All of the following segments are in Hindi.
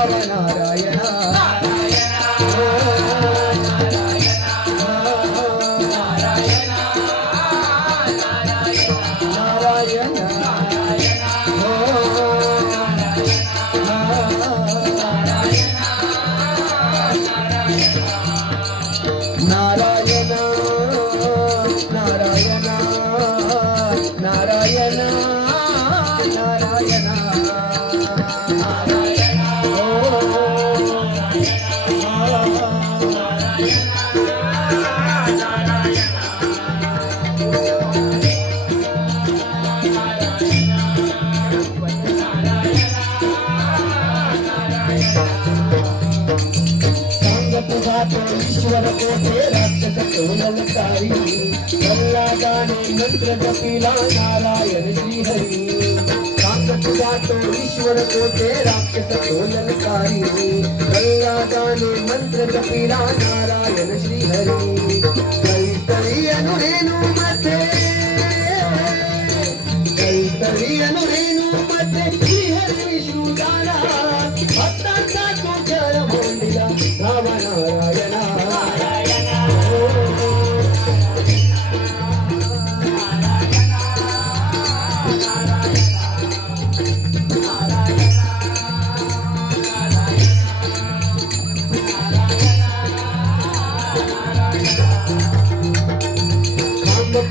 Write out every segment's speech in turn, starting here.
రామ నారాయణ ईश्वर कोठे राक्षस मंत्र जपिला नारायण श्री हरी सांगत जातो ईश्वर कोठे राक्षस टोलनकारी कल्ला जाणे मंत्र जपिला नारायण श्री विष्णू जाणा भक्तांचा तो जय मोंडिला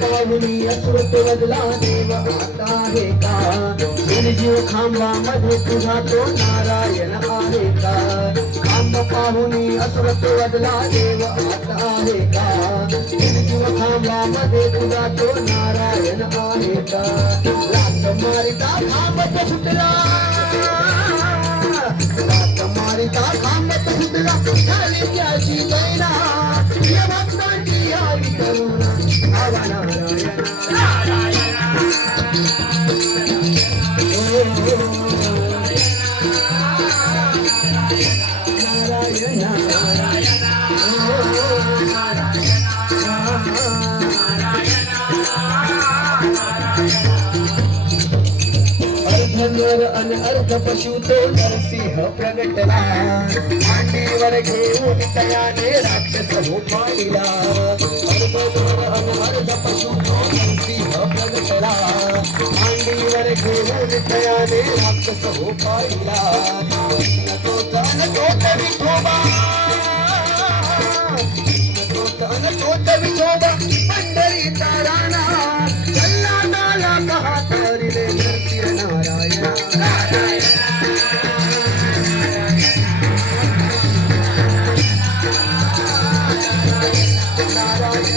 पाहुनी असुरत बदला देव आता आहे का? निर्जीव खांबामध्ये तुझा तो नारायण आहे का? खांब पाहुनी असुरत बदला देव आता आहे का? निर्जीव खांबामध्ये तुझा तो नारायण आहे का? लात मारिता खांबत सुटला। लात मारिता खांबत सुटला। झाली त्याची ધનુર અને અર્ધ પશુ તો નરસિંહ પ્રગટલા માંડીવર ઘેવું તયાને રાક્ષસ હું પાડીલા ધનુર અને અર્ધ પશુ તો નરસિંહ પ્રગટલા માંડીવર ઘેવું તયાને રાક્ષસ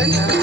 Brasil.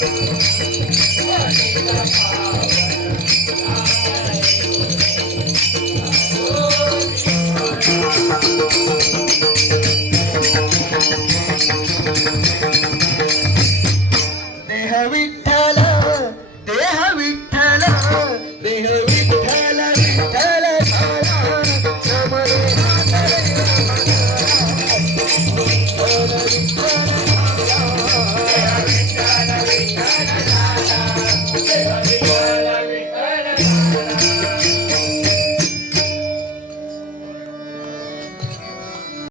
Thank you. Hare Hare